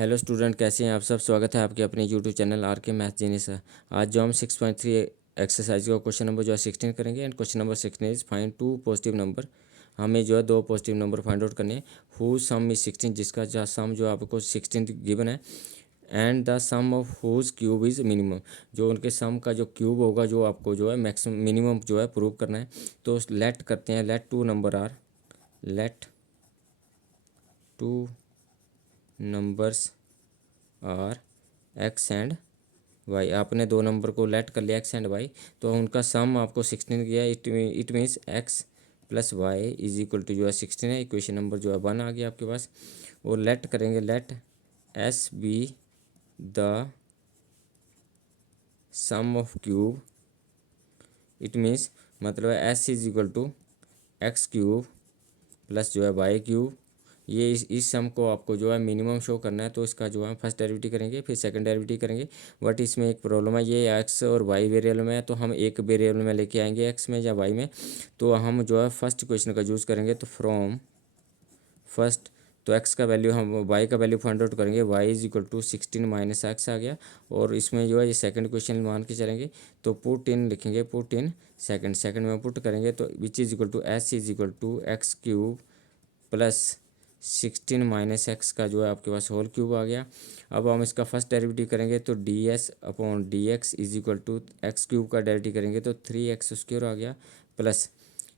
Hello student, कैसे हैं आप सब। स्वागत है आपके अपने यूट्यूब चैनल आर के मैथ जीनियस है। आज जो हम 6.3 एक्सरसाइज का क्वेश्चन नंबर जो है 16 करेंगे। And question number 16 is find two positive number. हमें जो है दो पॉजिटिव नंबर फाइंड आउट करने हैं। हु सम इज 16, जिसका जो सम जो आपको 16 गिवन है। And the sum of whose cube is minimum, जो उनके सम का जो क्यूब होगा जो आपको जो है मैक्सिमम मिनिमम जो है प्रूव करना है। तो लेट करते हैं, let two number are, let two numbers are X and Y. आपने दो नंबर को लेट कर लिया एक्स एंड वाई, तो उनका सम आपको 16 किया। It means x plus y is equal to जो है 16 है। इक्वेशन नंबर जो है 1 आ गया आपके पास। और लेट करेंगे, let S be the sum of cube. It means मतलब S is equal to x cube plus जो है वाई क्यूब। ये इस सम को आपको जो है मिनिमम शो करना है। तो इसका जो है फर्स्ट डेरिवेटिव करेंगे, फिर सेकंड डेरिवेटिव करेंगे। बट इसमें एक प्रॉब्लम है, ये एक्स और वाई वेरिएबल में है, तो हम एक वेरिएबल में लेके आएंगे, एक्स में या वाई में। तो हम जो है फर्स्ट इक्वेशन का यूज़ करेंगे। तो फ्रॉम फर्स्ट, तो एक्स का वैल्यू हम वाई का वैल्यू फाइंड आउट करेंगे। Y is equal to 16 minus x आ गया। और इसमें जो है ये सेकंड क्वेश्चन मान के चलेंगे। तो पुट इन लिखेंगे, पुट इन सेकंड में पुट करेंगे। तो which is equal to s is equal to x cube plus 16 minus x का जो है आपके पास होल क्यूब आ गया। अब हम इसका फर्स्ट डेरिवेटिव करेंगे। तो d s upon d x is equal to x cube का डेरिवेटिव करेंगे तो 3x² आ गया, प्लस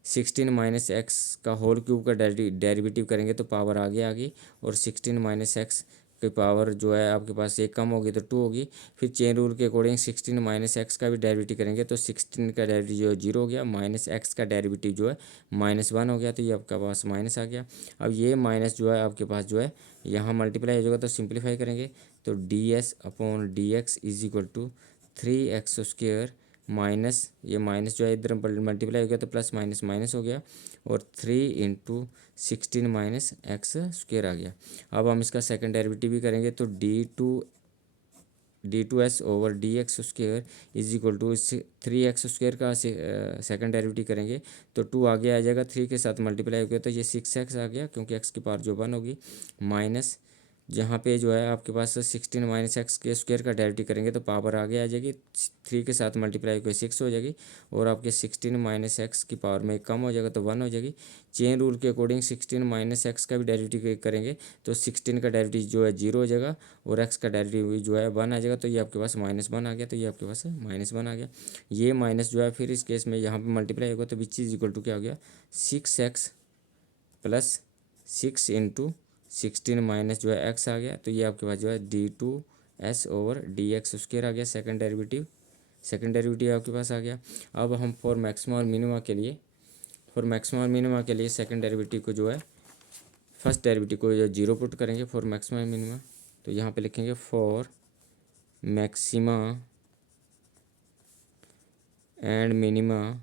16 माइनस एक्स का होल क्यूब का डेरिवेटिव करेंगे तो पावर आगे आ गई। और 16 माइनस एक्स की पावर जो है आपके पास एक कम होगी तो 2 होगी। फिर चेन रूल के अकॉर्डिंग 16 माइनस एक्स का भी डेरिवेटिव करेंगे तो 16 का डेरिवेटिव जो है 0 हो गया, माइनस एक्स का डेरिवेटिव जो है -1 हो गया। तो ये आपका पास माइनस आ गया। अब ये माइनस जो है आपके पास जो है यहाँ मल्टीप्लाई हो जाएगा, तो सिंप्लीफाई करेंगे। तो d s upon d x is equal to 3x² minus ये माइनस जो है इधर मल्टीप्लाई हो गया तो प्लस माइनस माइनस हो गया। और 3 × 16 माइनस एक्स स्क्वेयर आ गया। अब हम इसका सेकंड डेरिवेटिव भी करेंगे। तो d two s over d x square is equal to इस 3x² का सेकंड डेरिवेटिव करेंगे तो 2 आगे आ जाएगा, 3 के साथ मल्टीप्लाई हो गया तो ये 6x आ गया, क्योंकि x की पावर जो 1 होगी। माइनस जहाँ पे जो है आपके पास 16 माइनस एक्स के स्क्वायर का डेरिवेटिव करेंगे तो पावर आगे आ जाएगी, 3 के साथ मल्टीप्लाई होकर 6 हो जाएगी। और आपके 16 माइनस एक्स की पावर में कम हो जाएगा तो 1 हो जाएगी। चेन रूल के अकॉर्डिंग 16 माइनस एक्स का भी डेरिवेटिव करेंगे तो 16 का डेरिवेटिव जो है 0 हो जाएगा और एक्स का डेरिवेटिव जो है 1 आ जाएगा। तो ये आपके पास -1 आ गया, तो ये आपके पास -1 आ गया। ये माइनस जो है फिर इस केस में यहाँ पे मल्टीप्लाई होगा तो विच इज इक्वल टू क्या हो गया, 6x प्लस 6 × 16 माइनस जो है एक्स आ गया। तो ये आपके पास जो है D2S ओवर dx² आ गया सेकंड डेरिवेटिव आपके पास आ गया। अब हम फॉर मैक्सिमम और मिनिमा के लिए सेकंड डेरिवेटिव को जो है फर्स्ट डेरिवेटिव को जो 0 पुट करेंगे फॉर मैक्सिमम और मिनिमा। तो यहाँ पे लिखेंगे फॉर मैक्सिमा एंड मिनिमा,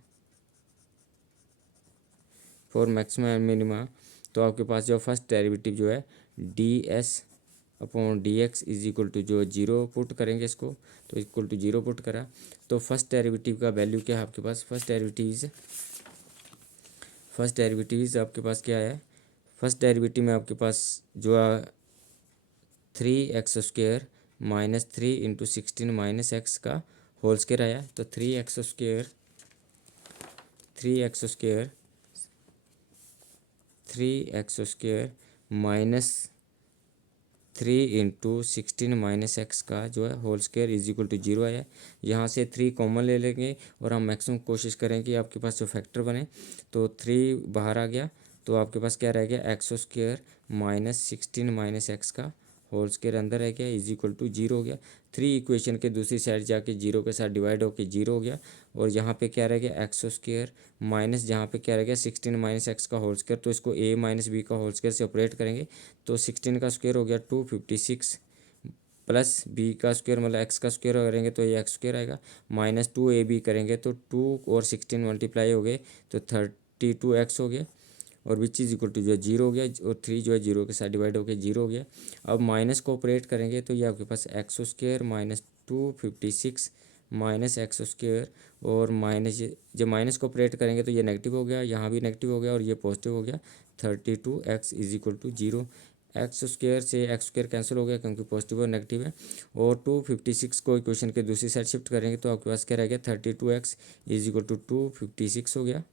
तो आपके पास जो फर्स्ट डेरिवेटिव जो है ds upon dx is equal to जो 0 पुट करेंगे इसको, तो इक्वल टू 0 पुट करा। तो फर्स्ट डेरिवेटिव का वैल्यू क्या है आपके पास, फर्स्ट डेरिवेटिव आपके पास क्या है, फर्स्ट डेरिवेटिव में आपके पास जो है 3x² माइनस 3 × 16 माइनस एक्स का होल स्क्वायर आया। तो 3x² माइनस 3 × 16 माइनस एक्स का जो है whole square is equal to 0 आया। यहाँ से 3 कॉमन ले लेंगे और हम मैक्सिमम कोशिश करें कि आपके पास जो फैक्टर बने। तो 3 बाहर आ गया तो आपके पास क्या रह गया, x² माइनस 16 माइनस एक्स का होल स्क्वायर अंदर रह गया इज इक्वल टू 0 हो गया। 3 इक्वेशन के दूसरी साइड जाके 0 के साथ डिवाइड होकर 0 हो गया। और यहाँ पे क्या रह गया, x² माइनस जहाँ पे क्या रह गया 16 माइनस एक्स का होल स्क्वायर। तो इसको a माइनस बी का होल स्क्वायर से ऑपरेट करेंगे तो 16 का स्क्वायर हो गया 256 प्लस बी का स्क्वायर मतलब एक्स का स्क्वायर करेंगे तो ये x² आएगा, माइनस 2ab करेंगे तो 2 और 16 मल्टीप्लाई हो गए तो 32x हो गया। और विच इज इक्वल टू जो है 0 हो गया और 3 जो है 0 के साथ डिवाइड होकर 0 हो गया। अब माइनस को ऑपरेट करेंगे तो ये आपके पास x² माइनस 256 माइनस x² और माइनस जब माइनस को ऑपरेट करेंगे तो ये नेगेटिव हो गया, यहाँ भी नेगेटिव हो गया और ये पॉजिटिव हो गया। 32x is equal to 0। X square से एक्स स्क्वायर कैंसिल हो गया क्योंकि पॉजिटिव और नेगेटिव है। और 256 को इक्वेशन के दूसरी साइड शिफ्ट करेंगे तो आपके पास क्या रह गया 32x इज इक्वल टू 256 हो गया,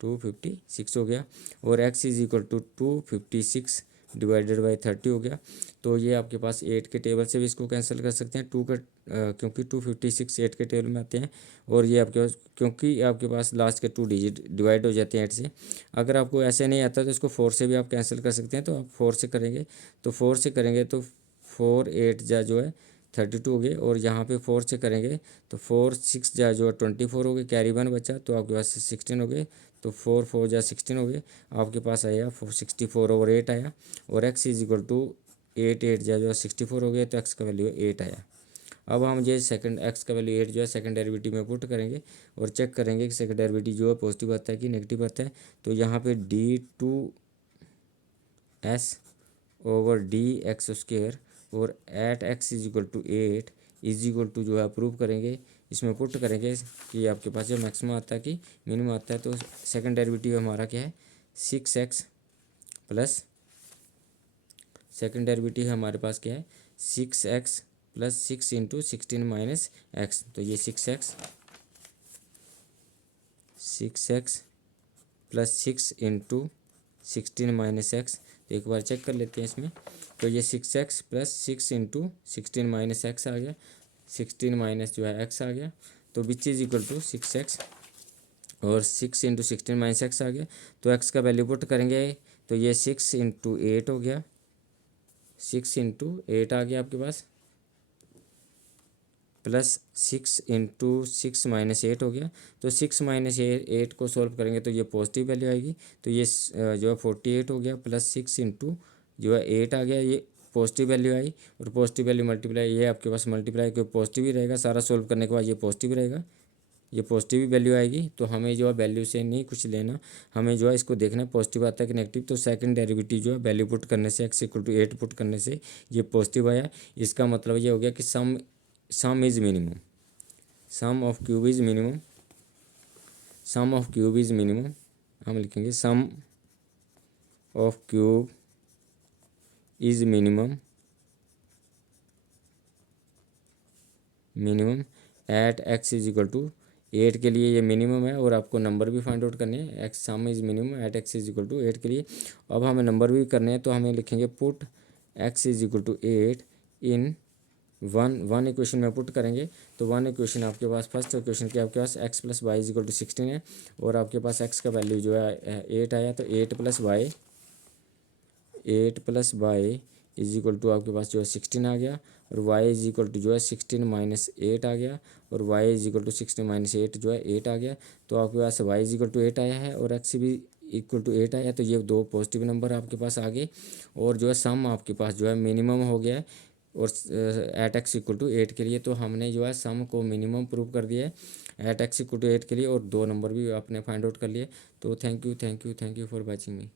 256 हो गया। और x is equal to 256 divided by 30 हो गया। तो ये आपके पास 8 के टेबल से भी इसको कैंसिल कर सकते हैं, क्योंकि 256 8 के टेबल में आते हैं। और ये आपके पास क्योंकि आपके पास लास्ट के 2 डिजिट डिवाइड हो जाते हैं 8 से। अगर आपको ऐसे नहीं आता तो इसको 4 से भी आप कैंसिल कर सकते हैं। तो आप 4 से करेंगे तो 4 से करेंगे तो 4 8 जा जो है 32 हो गए। और यहाँ पे 4 से करेंगे तो 4 6 जा जो है 24 हो गए, कैरी 1 बचा तो आपके पास 16 हो गए। तो 4 4 जा 16 हो गए, आपके पास आया 64 ओवर 8 आया। और x इज इक्वल टू 8 8 जा जो है 64 हो गए, तो x का वैल्यू 8 आया। अब हम ये सेकंड x का वैल्यू 8 जो है सेकंड डेरिवेटिव में पुट करेंगे और चेक करेंगे कि सेकंड डेरिवेटिव जो है पॉजिटिव आता है कि नेगेटिव आता है। तो यहाँ पे d2s over d x square और at x is equal to 8 is equal to जो है प्रूव करेंगे, इसमें पुट करेंगे कि आपके पास जो मैक्सिमम आता है कि मिनिमम आता है। तो सेकंड डेरिवेटिव हमारा क्या है 6x प्लस, सेकंड डेरिवेटिव हमारे पास क्या है 6x plus 6 into 16 minus x. तो ये 6x plus 6 into 16 minus x. तो एक बार चेक कर लेते हैं इसमें। तो ये 6x plus 6 into 16 minus x आ गया, 16 माइनस जो है एक्स आ गया। तो which is equal to 6x और 6 इंटू 16 माइनस एक्स आ गया। तो x का वैल्यू पुट करेंगे तो ये 6 इंटू 8 हो गया, 6 इंटू 8 आ गया आपके पास, प्लस 6 इंटू 6 माइनस 8 हो गया। तो 6 माइनस 8 को सॉल्व करेंगे तो ये पॉजिटिव वैल्यू आएगी। तो ये जो है 48 हो गया, प्लस 6 इंटू जो है 8 आ गया, ये पॉजिटिव वैल्यू आई। और पॉजिटिव वैल्यू मल्टीप्लाई, ये आपके पास मल्टीप्लाई क्योंकि पॉजिटिव ही रहेगा, सारा सॉल्व करने के बाद ये पॉजिटिव रहेगा, ये पॉजिटिव वैल्यू आएगी। तो हमें जो है वैल्यू से नहीं कुछ लेना, हमें जो है इसको देखना है पॉजिटिव आता है कि नेगेटिव। तो सेकंड डेरिवेटिव जो है वैल्यू पुट करने से x इक्वल टू 8 पुट करने से ये पॉजिटिव आया। इसका मतलब ये हो गया कि sum is minimum, sum of cube is minimum, sum of cube is minimum. हम लिखेंगे sum of cube is minimum at x is equal to 8 के लिए ये मिनिमम है। और आपको नंबर भी फाइंड आउट करने हैं, x sum is minimum at x is equal to 8 के लिए। अब हमें नंबर भी करने हैं, तो हमें लिखेंगे put x is equal to 8 in one equation में पुट करेंगे। तो वन इक्वेशन आपके पास फर्स्ट इक्वेशन की आपके पास x plus y is equal to 16 है। और आपके पास x का वैल्यू जो है 8 आया। तो 8 plus y is equal to आपके पास जो है 16 आ गया। और y इज इक्वल टू जो है 16 माइनस 8 आ गया। और y is equal to 16 minus 8 जो है 8 आ गया। तो आपके पास y इज इक्वल टू 8 आया है और x भी इक्वल टू 8 आया। तो ये दो पॉजिटिव नंबर आपके पास आ गए। और जो है सम आपके पास जो है मिनिमम हो गया है और एट x इक्वल टू 8 के लिए। तो हमने जो है सम को मिनिमम प्रूव कर दिया है एट x इक्वल टू 8 के लिए, और दो नंबर भी आपने फाइंड आउट कर लिए। तो thank you for watching me.